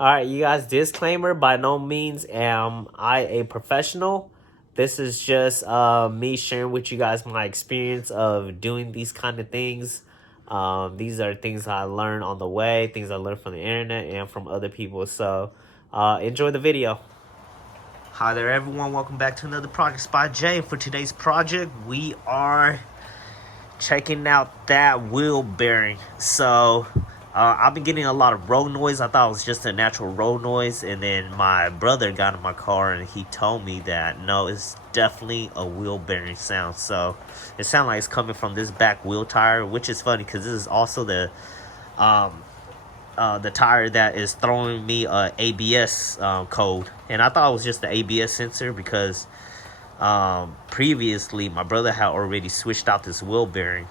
Alright, you guys, disclaimer, by no means am I a professional. This is just me sharing with you guys my experience of doing these kind of things. These are things I learned on the way, things I learned from the internet and from other people. So enjoy the video. Hi there everyone, welcome back to another project by Jay. For today's project, we are checking out that wheel bearing. So I've been getting a lot of road noise. I thought it was just a natural road noise, and then my brother got in my car and he told me that no, it's definitely a wheel bearing sound. So it sounds like it's coming from this back wheel tire, which is funny because this is also the tire that is throwing me a ABS code, and I thought it was just the ABS sensor because previously my brother had already switched out this wheel bearing,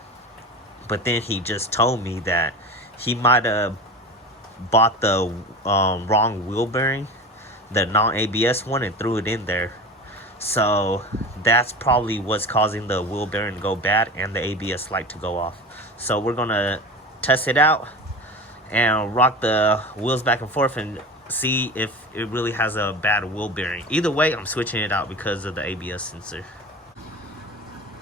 but then he just told me that he might have bought the wrong wheel bearing, the non-ABS one, and threw it in there. So that's probably what's causing the wheel bearing to go bad and the ABS light to go off. So we're gonna test it out and rock the wheels back and forth and see if it really has a bad wheel bearing. Either way, I'm switching it out because of the ABS sensor.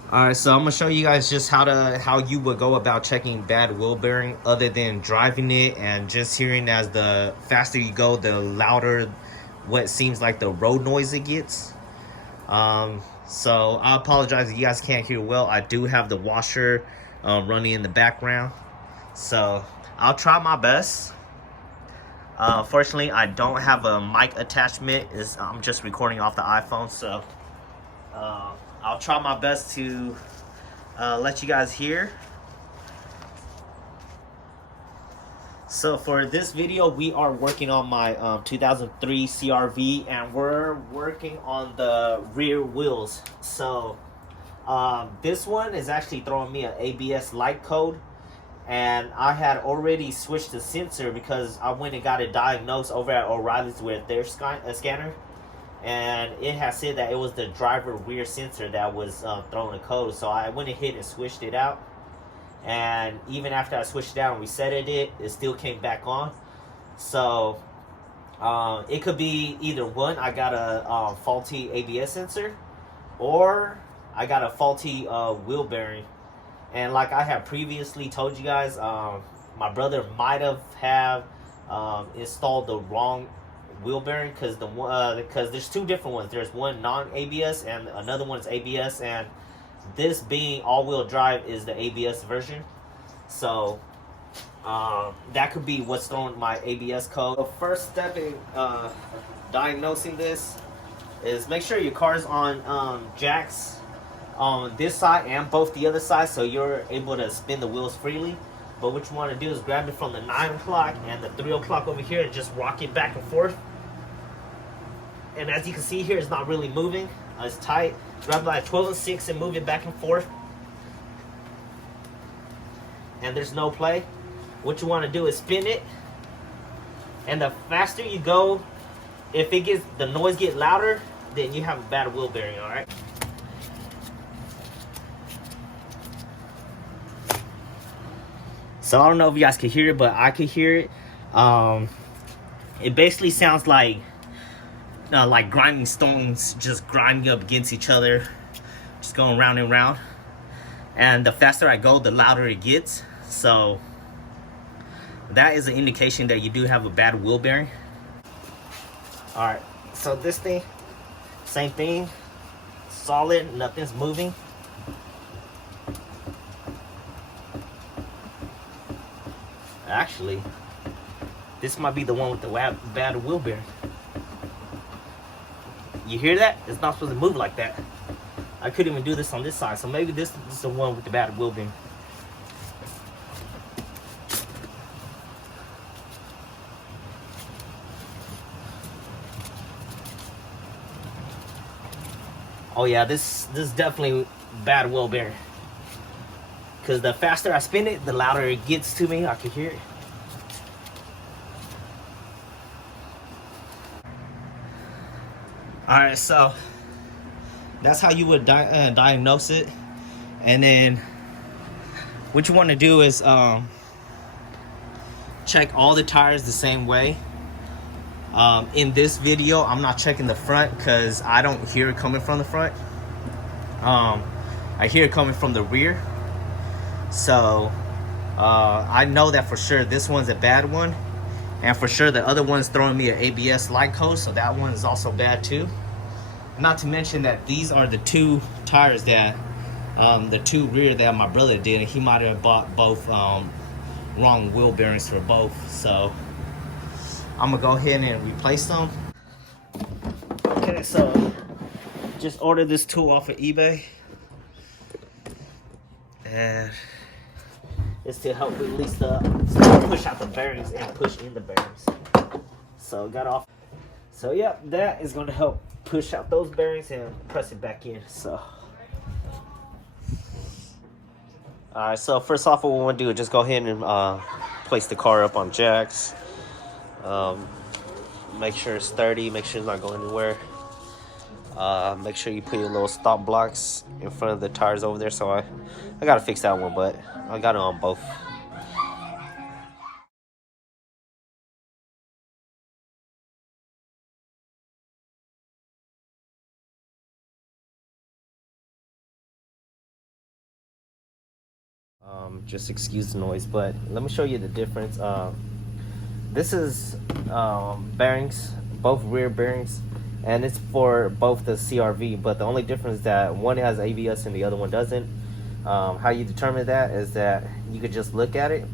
Alright, so I'm gonna show you guys just how you would go about checking bad wheel bearing, other than driving it and just hearing as the faster you go, the louder what seems like the road noise it gets. So I apologize if you guys can't hear well. I do have the washer running in the background, so I'll try my best. Fortunately, I don't have a mic attachment. I'm just recording off the iPhone, so I'll try my best to let you guys hear. So for this video, we are working on my 2003 CRV, and we're working on the rear wheels. So this one is actually throwing me an ABS light code, and I had already switched the sensor because I went and got it diagnosed over at O'Reilly's with their scanner, and it has said that it was the driver rear sensor that was throwing a code. So I went ahead and switched it out, and even after I switched it out and resetted it, it still came back on. So it could be either one, I got a faulty ABS sensor, or I got a faulty wheel bearing. And like I have previously told you guys, my brother might have installed the wrong wheel bearing, because there's two different ones. There's one non-ABS and another one's ABS, and this being all-wheel drive is the ABS version. So that could be what's throwing my ABS code. The first step in diagnosing this is make sure your car's on jacks on this side and both the other side, so you're able to spin the wheels freely. But what you want to do is grab it from the 9 o'clock and the 3 o'clock over here and just rock it back and forth. And as you can see here, it's not really moving. It's tight. Grab like 12 and 6 and move it back and forth, and there's no play. What you want to do is spin it, and the faster you go, if the noise gets louder, then you have a bad wheel bearing. All right. So I don't know if you guys can hear it, but I could hear it. It basically sounds like grinding stones just grinding up against each other, just going round and round. And the faster I go, the louder it gets. So that is an indication that you do have a bad wheel bearing. All right, so this thing, same thing, solid, nothing's moving. Actually, this might be the one with the bad wheel bearing. You hear that? It's not supposed to move like that. I couldn't even do this on this side, so maybe this is the one with the bad wheel bearing. Oh yeah, this is definitely bad wheel bearing, because the faster I spin it, the louder it gets to me. I can hear it. All right, so that's how you would diagnose it. And then what you want to do is check all the tires the same way. In this video, I'm not checking the front because I don't hear it coming from the front. I hear it coming from the rear. So I know that for sure this one's a bad one. And for sure the other one's throwing me an ABS light code, so that one is also bad too. Not to mention that these are the two tires that, the two rear that my brother did. He might have bought both wrong wheel bearings for both. So I'm gonna go ahead and replace them. Okay, so just ordered this tool off of eBay. And it's to help release push out the bearings and push in the bearings. So got off. So yep, that is going to help push out those bearings and press it back in. So alright, so first off, what we want to do is just go ahead and place the car up on jacks. Make sure it's sturdy, make sure it's not going anywhere. Make sure you put your little stop blocks in front of the tires over there. So I gotta fix that one, but I got it on both. Just excuse the noise, but let me show you the difference. This is bearings, both rear bearings, and it's for both the CRV, but the only difference is that one has ABS and the other one doesn't. How you determine that is that you could just look at it,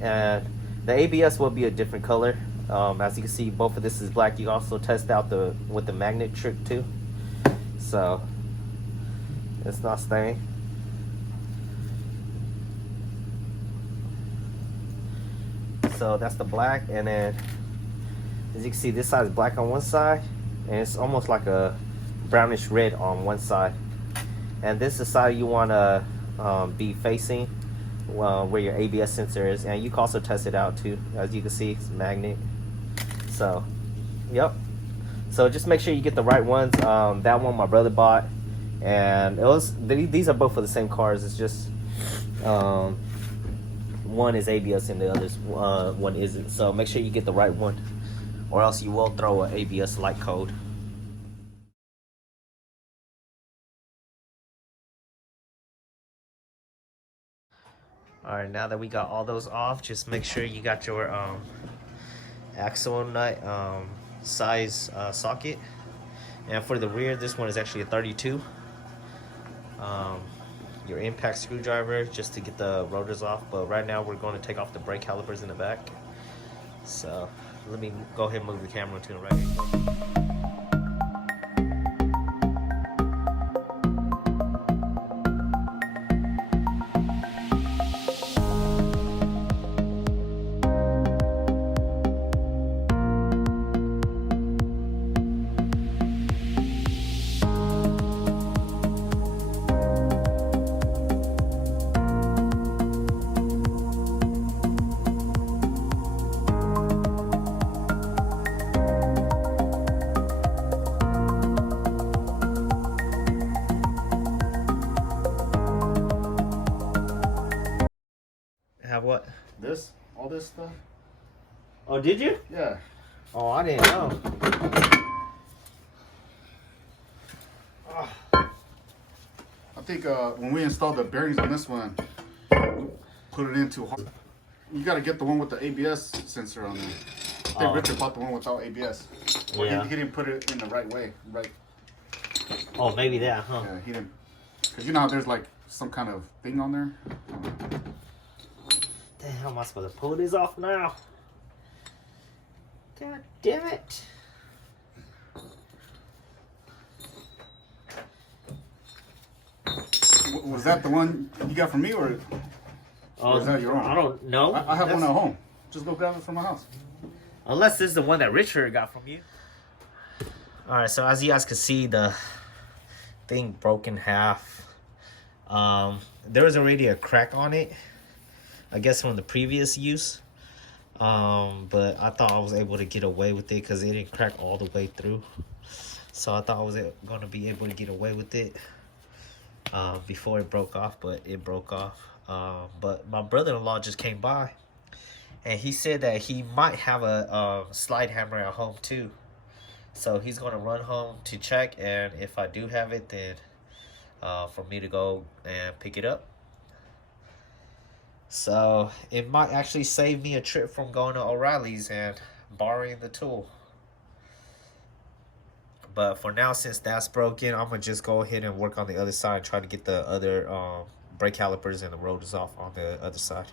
and the ABS will be a different color. As you can see, both of this is black. You can also test out with the magnet trick too, so it's not staying. So that's the black, and then as you can see, this side is black on one side, and it's almost like a brownish red on one side. And this is the side you want to be facing where your ABS sensor is, and you can also test it out too. As you can see, it's a magnet. So yep, so just make sure you get the right ones. That one my brother bought, and these are both for the same cars. It's just one is ABS and the other one isn't. So make sure you get the right one, or else you will throw an ABS light code. Alright, now that we got all those off, just make sure you got your axle nut size socket. And for the rear, this one is actually a 32. Your impact screwdriver just to get the rotors off, but right now we're going to take off the brake calipers in the back. So let me go ahead and move the camera to the right. Have what? All this stuff. Oh, did you? Yeah. Oh, I didn't know. I think when we installed the bearings on this one, we put it into. You got to get the one with the ABS sensor on there. I think Richard bought the one without ABS. Or Yeah. he didn't put it in the right way. Right. Oh, maybe that, huh? Yeah, he didn't. Because you know how there's like some kind of thing on there? The hell am I supposed to pull this off now? God damn it. Was that the one you got from me, or is that your own? I don't know. I have one at home. Just go grab it from my house. Unless this is the one that Richard got from you. Alright, so as you guys can see, the thing broke in half. There was already a crack on it, I guess from the previous use. But I thought I was able to get away with it because it didn't crack all the way through. So I thought I was going to be able to get away with it before it broke off, but it broke off. But my brother-in-law just came by And he said that he might have a slide hammer at home too. So he's gonna run home to check, and if I do have it, then for me to go and pick it up. So it might actually save me a trip from going to O'Reilly's and borrowing the tool. But for now, since that's broken, I'm gonna just go ahead and work on the other side and try to get the other brake calipers and the rotors off on the other side.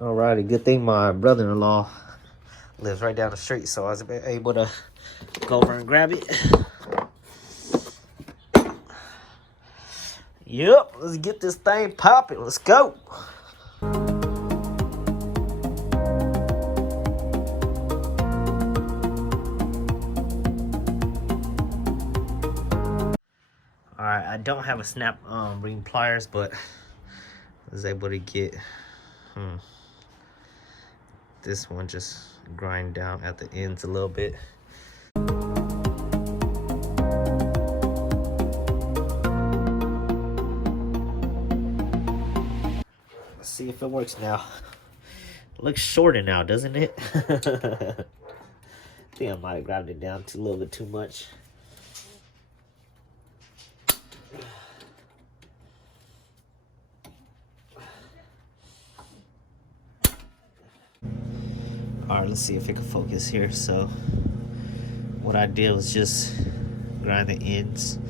Alrighty, good thing my brother-in-law lives right down the street, so I was able to go over and grab it. Yep, let's get this thing popping. Let's go. Alright, I don't have a snap ring pliers, but I was able to get this one just grind down at the ends a little bit. Let's see if it works now. It looks shorter now, doesn't it? I think I might have grabbed it down a little bit too much. Alright, let's see if it can focus here. So what I did was just grind the ends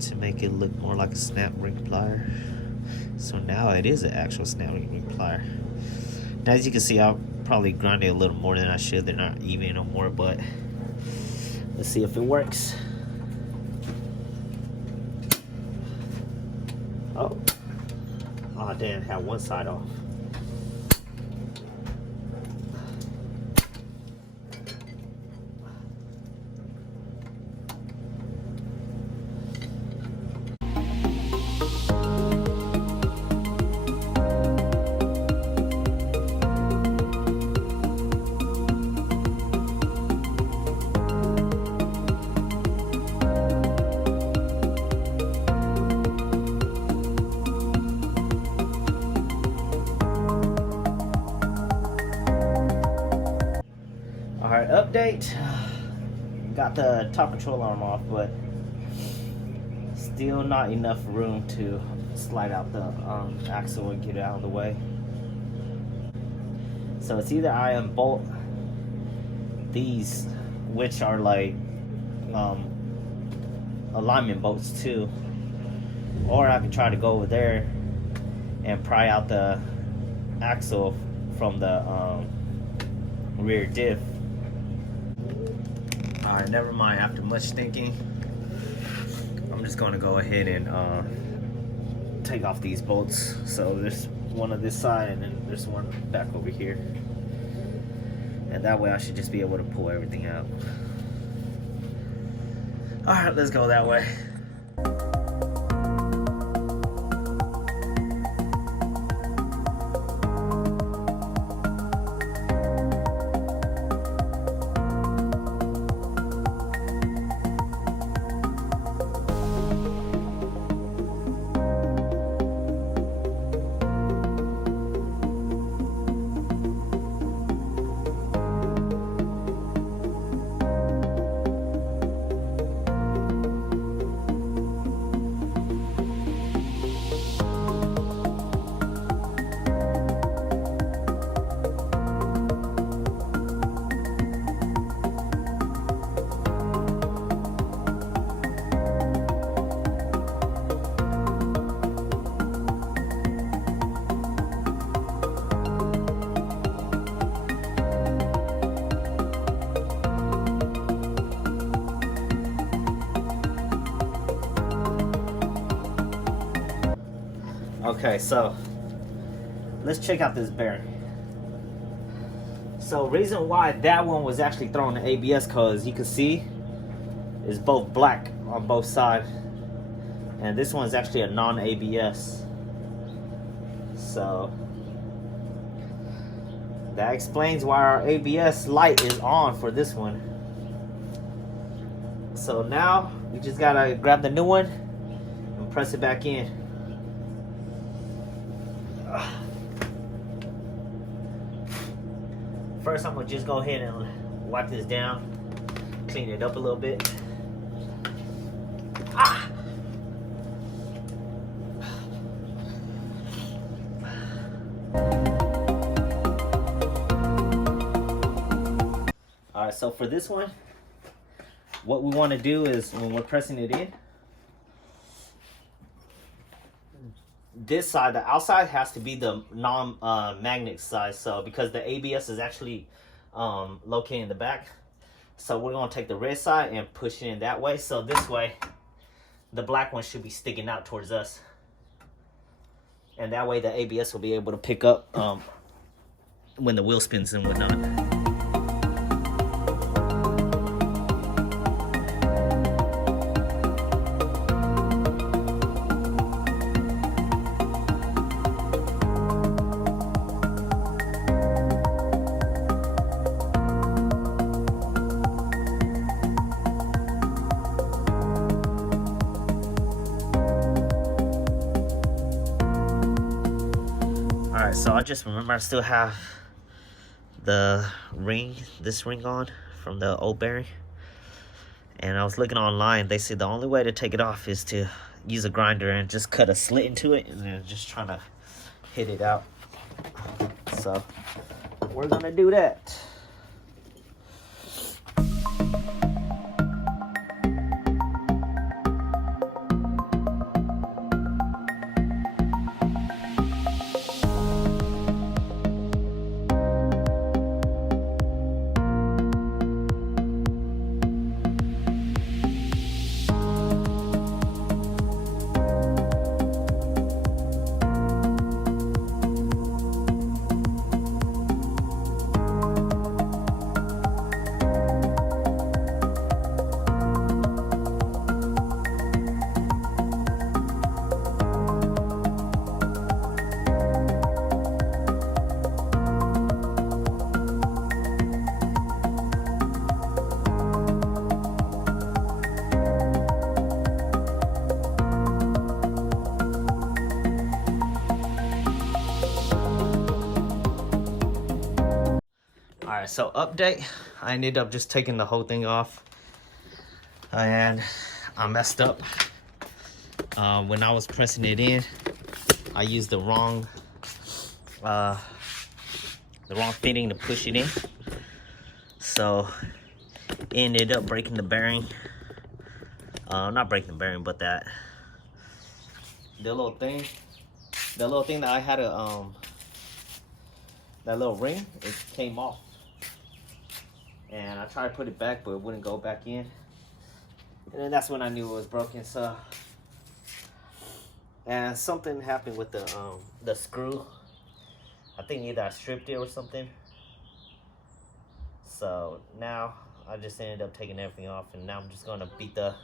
to make it look more like a snap ring plier. So now it is an actual snap ring plier. Now, as you can see, I'll probably grind it a little more than I should. They're not even no more, but let's see if it works. Oh damn, have one side off. Alright, update. Got the top control arm off, but still not enough room to slide out the axle and get it out of the way. So it's either I unbolt these, which are like alignment bolts too, or I can try to go over there and pry out the axle from the rear diff. Alright, never mind. After much thinking, I'm just going to go ahead and take off these bolts. So there's one on this side and then there's one back over here. And that way I should just be able to pull everything out. Alright, let's go that way. Okay, so let's check out this bearing. So reason why that one was actually throwing the ABS, cause you can see is both black on both sides, and this one's actually a non-ABS. So that explains why our ABS light is on for this one. So now we just gotta grab the new one and press it back in. First, I'm gonna just go ahead and wipe this down, clean it up a little bit. Alright, so for this one, what we want to do is when we're pressing it in, this side, the outside has to be the non-magnet side. So because the ABS is actually located in the back, so we're going to take the red side and push it in that way. So this way, the black one should be sticking out towards us. And that way the ABS will be able to pick up when the wheel spins and whatnot. Alright, so I just remember I still have the ring, this ring on from the old bearing. And I was looking online, they said the only way to take it off is to use a grinder and just cut a slit into it and then just trying to hit it out. So we're gonna do that. Alright, so update. I ended up just taking the whole thing off. And I messed up. When I was pressing it in, I used the wrong fitting to push it in. So it ended up breaking the bearing. Not breaking the bearing, but the little thing that I had that little ring, it came off. And I tried to put it back, but it wouldn't go back in. And then that's when I knew it was broken. So, and something happened with the screw. I think either I stripped it or something. So now I just ended up taking everything off, and now I'm just gonna beat the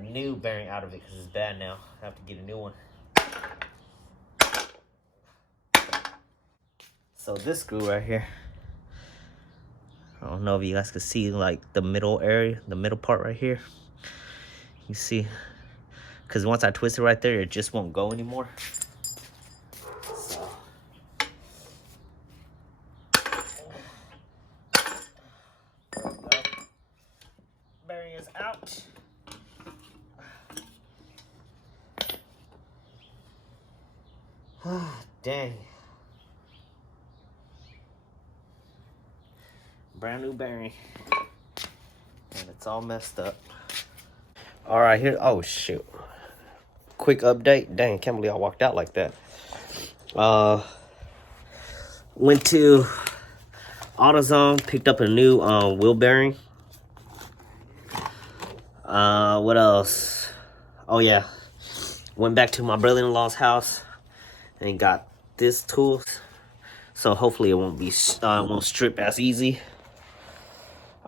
new bearing out of it because it's bad now. I have to get a new one. So this screw right here, I don't know if you guys can see like the middle area, the middle part right here. You see, because once I twist it right there, it just won't go anymore. So bearing is out. Dang. Brand new bearing. And it's all messed up. Alright, here. Oh, shoot. Quick update. Dang, can't believe I walked out like that. Went to AutoZone, picked up a new wheel bearing. What else? Oh, yeah. Went back to my brother-in-law's house and got this tool. So hopefully it won't strip as easy.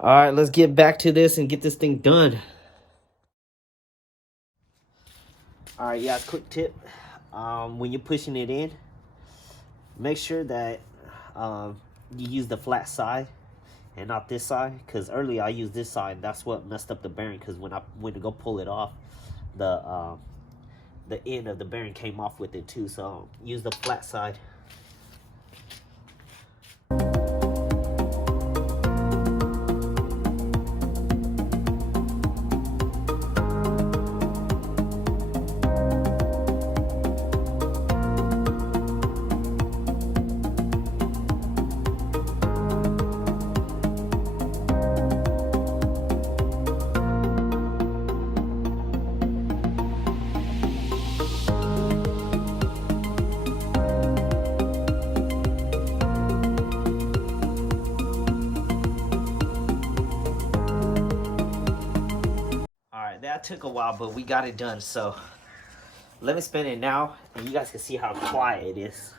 All right, let's get back to this and get this thing done. All right, yeah, quick tip. When you're pushing it in, make sure that you use the flat side and not this side, because earlier I used this side and that's what messed up the bearing, because when I went to go pull it off, the end of the bearing came off with it too. So use the flat side. That took a while, but we got it done. So let me spin it now and you guys can see how quiet it is.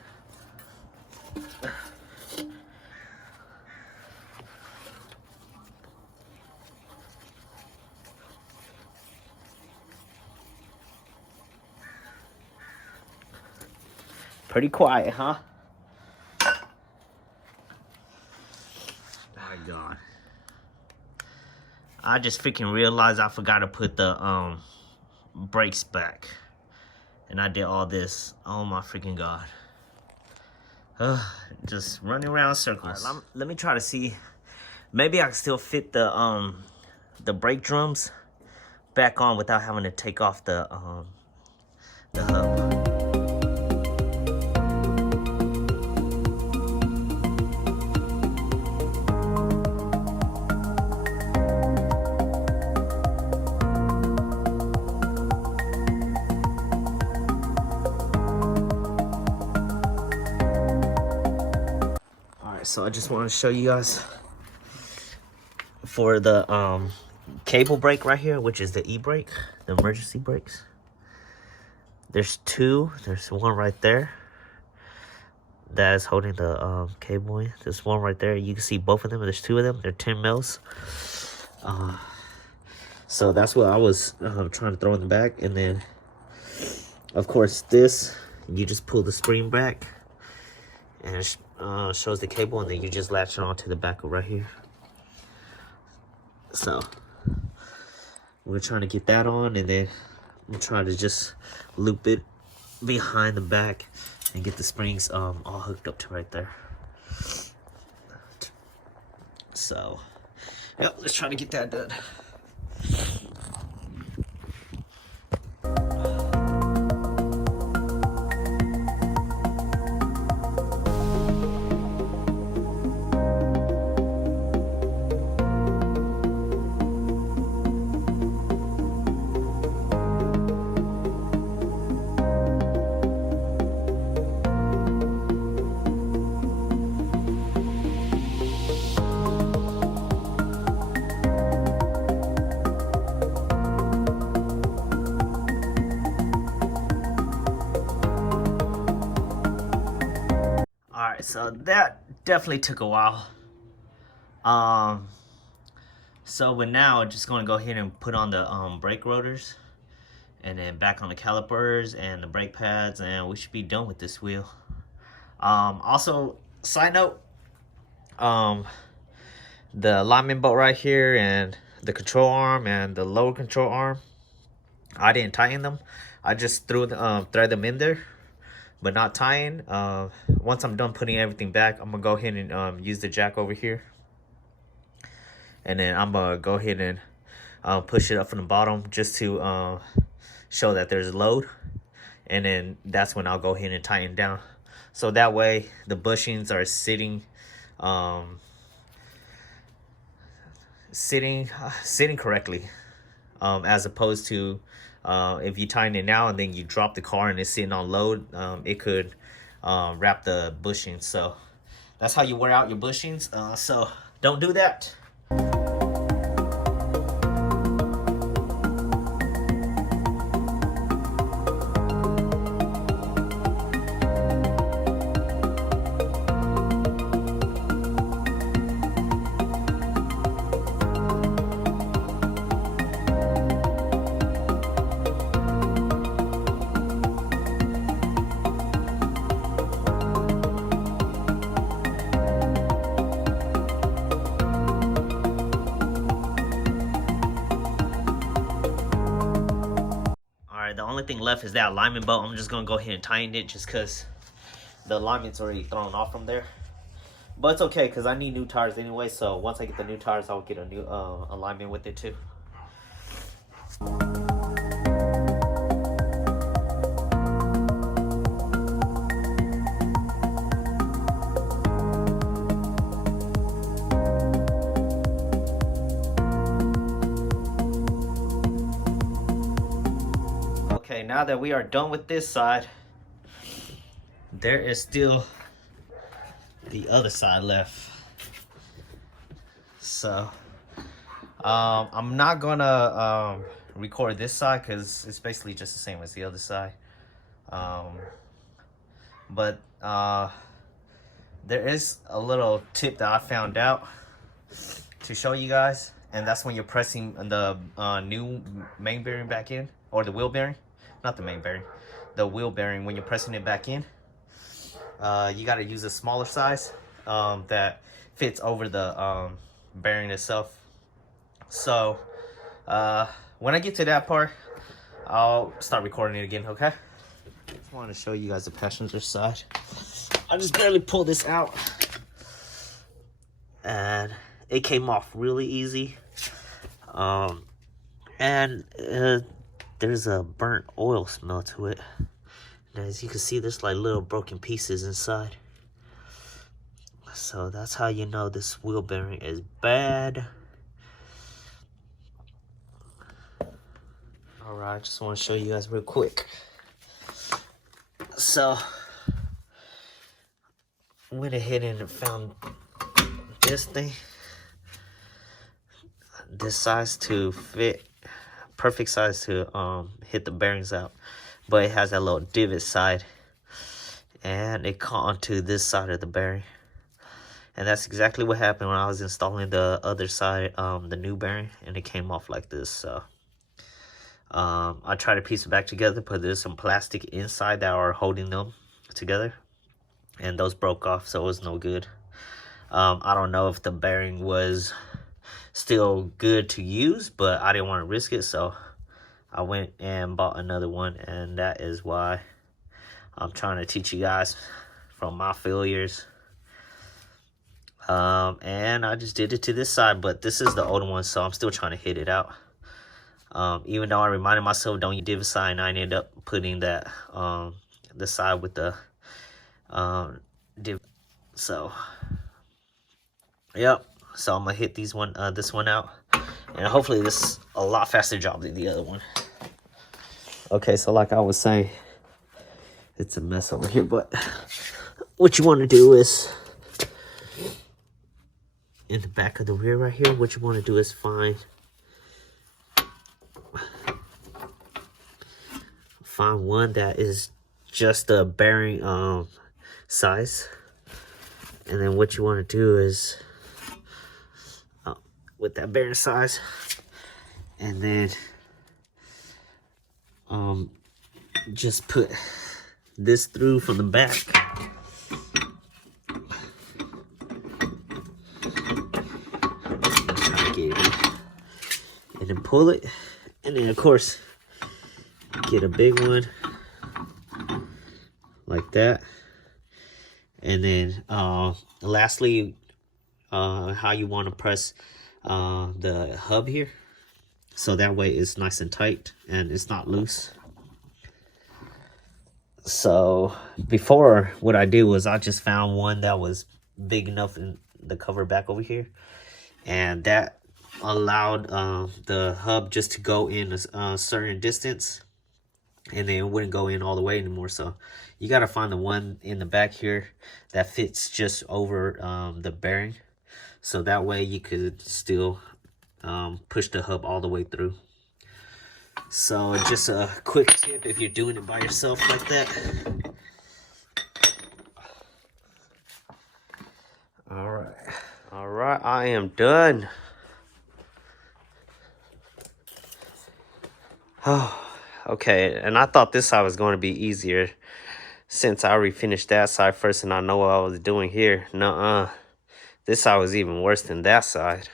Pretty quiet, huh? My God. I just freaking realized I forgot to put the brakes back. And I did all this. Oh my freaking God. Just running around in circles. Right, let me try to see. Maybe I can still fit the brake drums back on without having to take off the hub. So I just want to show you guys for the cable brake right here, which is the e-brake, the emergency brakes. There's two. There's one right there that is holding the cable in. There's one right there. You can see both of them. There's two of them. They're 10 mils. So that's what I was trying to throw in the back. And then, of course, this, you just pull the spring back and it shows the cable, and then you just latch it onto the back of right here. So we're trying to get that on, and then we'll try to just loop it behind the back and get the springs all hooked up to right there. So yep, let's try to get that done. So that definitely took a while. So we're now just going to go ahead and put on the brake rotors, and then back on the calipers and the brake pads, and we should be done with this wheel. Also, side note, the alignment bolt right here and the control arm and the lower control arm, I didn't tighten them. I just threw the, thread them in there, but not tying. Once I'm done putting everything back, I'm gonna go ahead and use the jack over here, and then I'm gonna go ahead and push it up from the bottom just to show that there's load, and then that's when I'll go ahead and tighten down, so that way the bushings are sitting sitting correctly, as opposed to if you tighten it now and then you drop the car and it's sitting on load, it could wrap the bushings. So that's how you wear out your bushings. So don't do that. Alright, the only thing left is that alignment bolt. I'm just gonna go ahead and tighten it just because the alignment's already thrown off from there. But it's okay because I need new tires anyway, so once I get the new tires, I'll get a new alignment with it too. Okay, now that we are done with this side, there is still the other side left. So I'm not gonna record this side because it's basically just the same as the other side. But there is a little tip that I found out to show you guys, and that's when you're pressing the new main bearing back in, or the wheel bearing, not the main bearing, the wheel bearing. When you're pressing it back in, you got to use a smaller size that fits over the bearing itself. So when I get to that part, I'll start recording it again, okay? Just want to show you guys the passenger side. I just barely pulled this out and it came off really easy. And there's a burnt oil smell to it. And as you can see, there's like little broken pieces inside. So that's how you know this wheel bearing is bad. Alright, I just want to show you guys real quick. So, went ahead and found this thing. This size to fit, perfect size to hit the bearings out. But it has that little divot side. And it caught onto this side of the bearing. And that's exactly what happened when I was installing the other side, the new bearing, and it came off like this. So I tried to piece it back together, but there's some plastic inside that are holding them together, and those broke off, so it was no good. I don't know if the bearing was still good to use, but I didn't want to risk it, so I went and bought another one, and that is why I'm trying to teach you guys from my failures. And I just did it to this side, but this is the older one, so I'm still trying to hit it out. Even though I reminded myself don't use divot side, and I ended up putting that the side with the divot. So yep, so I'm gonna hit this one out, and hopefully this is a lot faster job than the other one. Okay, so like I was saying, it's a mess over here, but what you want to do is, in the back of the rear right here, what you want to do is find one that is just the bearing size, and then what you want to do is with that bearing size, and then just put this through from the back. And then pull it, and then of course get a big one like that. And then lastly, how you want to press the hub here, so that way it's nice and tight and it's not loose. So before, what I did was I just found one that was big enough in the cover back over here, and that allowed the hub just to go in a certain distance, and then it wouldn't go in all the way anymore. So you got to find the one in the back here that fits just over the bearing, so that way you could still push the hub all the way through. So just a quick tip if you're doing it by yourself like that. All right, I am done. Oh, okay, and I thought this side was going to be easier since I already finished that side first and I know what I was doing here. Nuh-uh. This side was even worse than that side.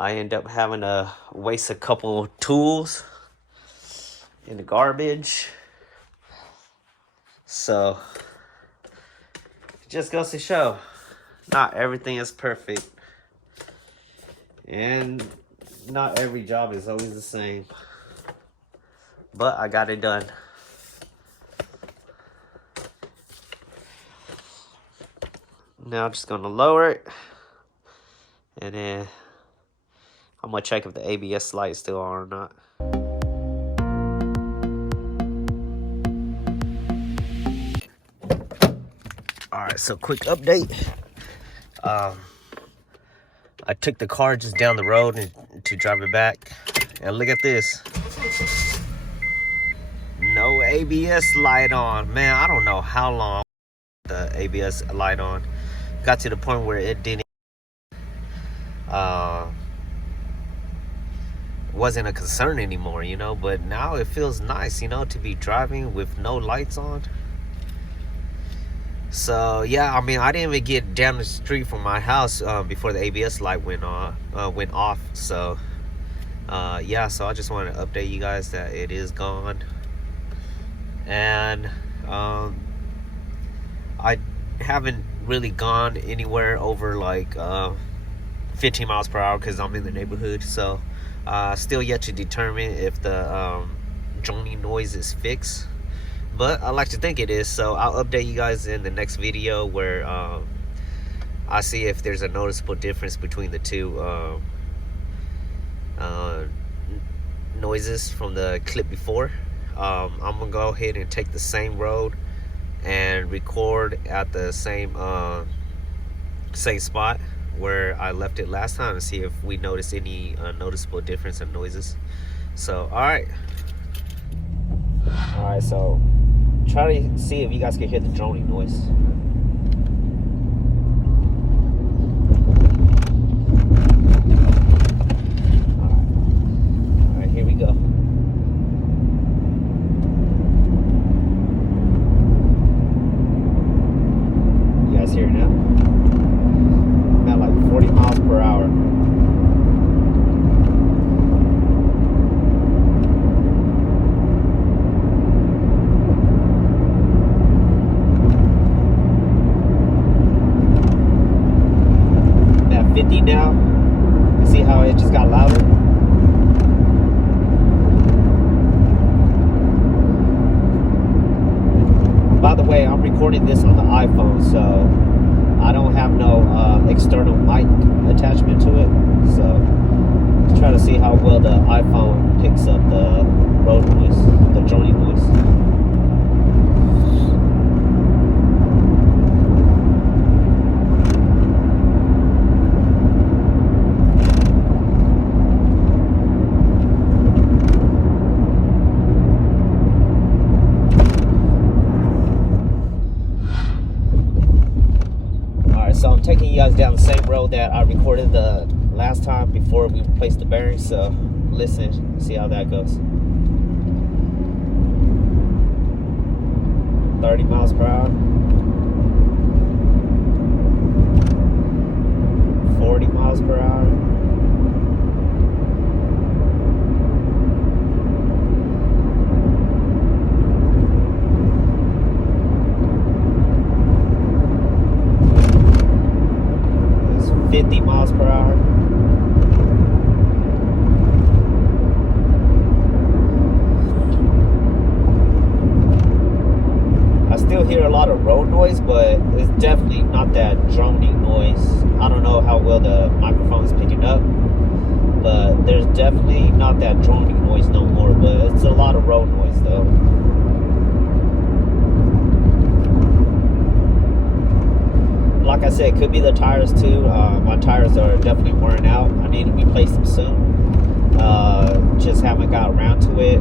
I end up having to waste a couple tools in the garbage. So, it just goes to show, not everything is perfect. And not every job is always the same. But I got it done. Now I'm just gonna lower it. And then I'm gonna check if the ABS light is still on or not. Alright, so quick update. I took the car just down the road to drive it back. And look at this. No ABS light on. Man, I don't know how long the ABS light on. Got to the point where it didn't wasn't a concern anymore, you know, but now it feels nice, you know, to be driving with no lights on. So yeah, I mean, I didn't even get down the street from my house before the ABS light went off. So yeah, so I just wanted to update you guys that it is gone. And I haven't really gone anywhere over like 15 miles per hour because I'm in the neighborhood. So still yet to determine if the droning noise is fixed, but I like to think it is. So I'll update you guys in the next video where I see if there's a noticeable difference between the two noises from the clip before. I'm gonna go ahead and take the same road and record at the same spot where I left it last time and see if we notice any noticeable difference in noises. So alright, so try to see if you guys can hear the droning noise. Alright, here we go. You guys hear it now? I'm at like 40 miles per hour. I'm at 50 now. You see how it just got louder? By the way, I'm recording this on the iPhone, so I don't have no external mic attachment to it. So let's try to see how well the iPhone picks up the road noise, the droning noise. So I'm taking you guys down the same road that I recorded the last time before we replaced the bearings. So listen, see how that goes. 30 miles per hour. 40 miles per hour. It's 50 miles per hour. I still hear a lot of road noise, but it's definitely not that droning noise. I don't know how well the microphone is picking up, but there's definitely not that droning noise no more, but it's a lot of road noise though. Like I said, it could be the tires too. My tires are definitely wearing out. I need to replace them soon. Just haven't got around to it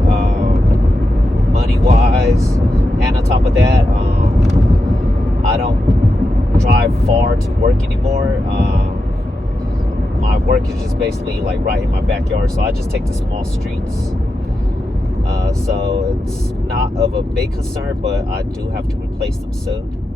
money wise, and on top of that, I don't drive far to work anymore. My work is just basically like right in my backyard, so I just take the small streets. So it's not of a big concern, but I do have to replace them soon.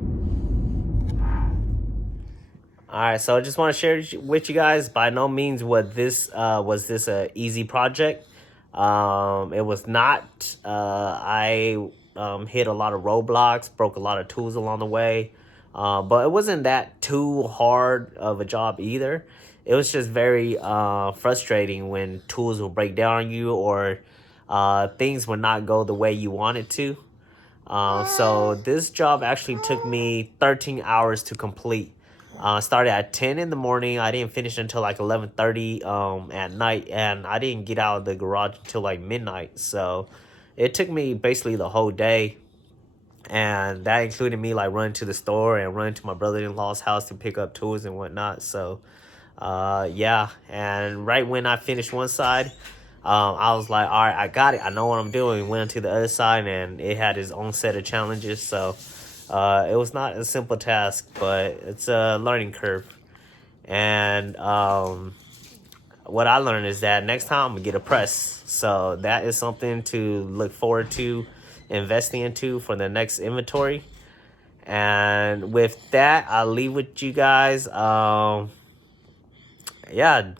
All right, so I just want to share with you guys. By no means was this a easy project. It was not. I hit a lot of roadblocks, broke a lot of tools along the way, but it wasn't that too hard of a job either. It was just very frustrating when tools would break down on you or things would not go the way you wanted to. So this job actually took me 13 hours to complete. Started at 10 in the morning. I didn't finish until like 11:30 at night, and I didn't get out of the garage until like midnight. So it took me basically the whole day, and that included me like running to the store and running to my brother-in-law's house to pick up tools and whatnot. So yeah, and right when I finished one side, I was like, all right, I got it. I know what I'm doing. Went to the other side, and it had its own set of challenges. So it was not a simple task, but it's a learning curve. And what I learned is that next time I'm going to get a press. So that is something to look forward to investing into for the next inventory. And with that, I'll leave with you guys. Yeah,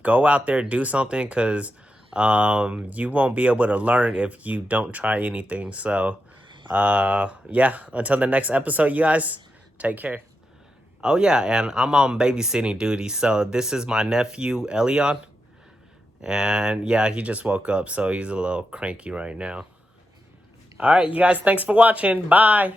go out there, do something, because you won't be able to learn if you don't try anything. So yeah, until the next episode, you guys take care. Oh yeah, and I'm on babysitting duty, so this is my nephew Elion, and yeah, he just woke up, so he's a little cranky right now. All right, you guys, thanks for watching. Bye.